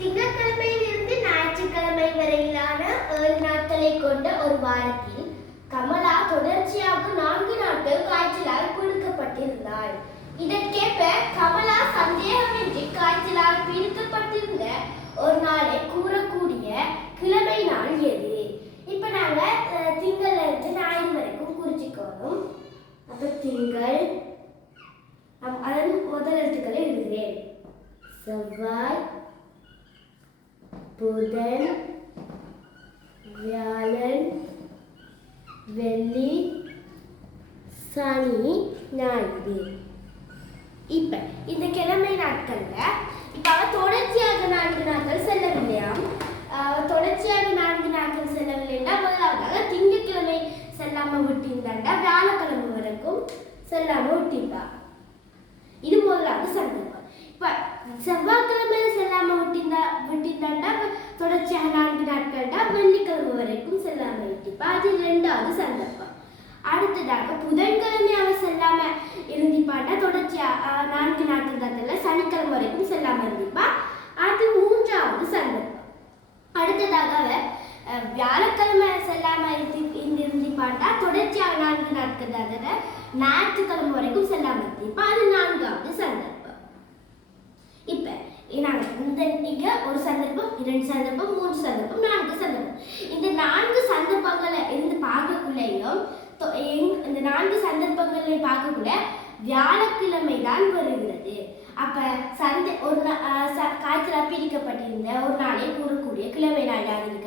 திங்கட்கிழமையிலிருந்து ஞாயிற்றுக்கிழமை வரையிலான 7 நாட்களை கொண்ட ஒரு வாரத்தில் கமலா தொடர்ச்சியாக 4 நாட்கள் காய்ச்சலால் பீடிக்கப்பட்டிருந்தாள். இதற்கேற்ப கமலா சந்தேகமின்றி காய்ச்சலால் பீடிக்கப்பட்டிருந்த ஒரு நாளை கூறக்கூடிய கிழமை நாள் எது? இப்ப நாங்க திங்கள்ல இருந்து ஞாயிறு வரைக்கும் குறிச்சுக்கணும். அப்ப திங்கள், அதன் முதல் எழுத்துக்களை எழுதுகிறேன். செவ்வாய், புதன், வியாழன், வெள்ளி, சனி, ஞாயிறு. இப்ப இந்த கிழமை நாட்கள்ல இப்ப அவ தொடர்ச்சியாக 4 நாட்கள் செல்லவில்லையாம். தொடர்ச்சியாக 4 நாட்கள் செல்லவில்லைன்னா முதலாவதாக திங்கட்கிழமை செல்லாம விட்டிருந்தாண்டா வியாழக்கிழமை வரைக்கும் செல்லாம விட்டிருப்பா. இது முதலாவது சந்தர்ப்பம். இப்ப செவ்வாய்க்கிழமை செல்லாம விட்டிருந்தாண்டா தொடர்ச்சியாக 4 நாட்கள்டா வெள்ளிக்கிழமை வரைக்கும் செல்லாம விட்டிருப்பா. அது 2வது சந்தர்ப்பம். அடுத்ததாக புதன்கிழமை அவ செல்லாம இருந்திப்பாண்டா தொடர்ச்சியா 4 நாட்கள் தாத்தல சனிக்கிழமை வரைக்கும் செல்லாம இருந்திப்பா. அது 3வது சந்தர்ப்பம். அடுத்ததாக அவ வியாழக்கிழமை செல்லாம இருந்திப்பாண்டா தொடர்ச்சியாக 4 நாட்கள் தாத்தல ஞாயிற்றுக்கிழமை வரைக்கும் செல்லாம இருந்திப்பா. அது 4வது சந்தர்ப்பம். இப்ப இங்க ஒரு சந்தர்ப்பம், 2 சந்தர்ப்பம், 3 சந்தர்ப்பம், 4 சந்தர்ப்பம். இந்த 4 சந்தர்ப்பங்களை இருந்து பார்க்கக்குள்ளேயும் இந்த 4 சந்தர்ப்பங்களை பார்க்கக்குள்ள வியாழக்கிழமை தான் வருகிறது. அப்ப காய்ச்சலால் பீடிக்கப்பட்டிருந்த ஒரு நாளை கூறக்கூடிய கிழமை நாள் யாருன்னு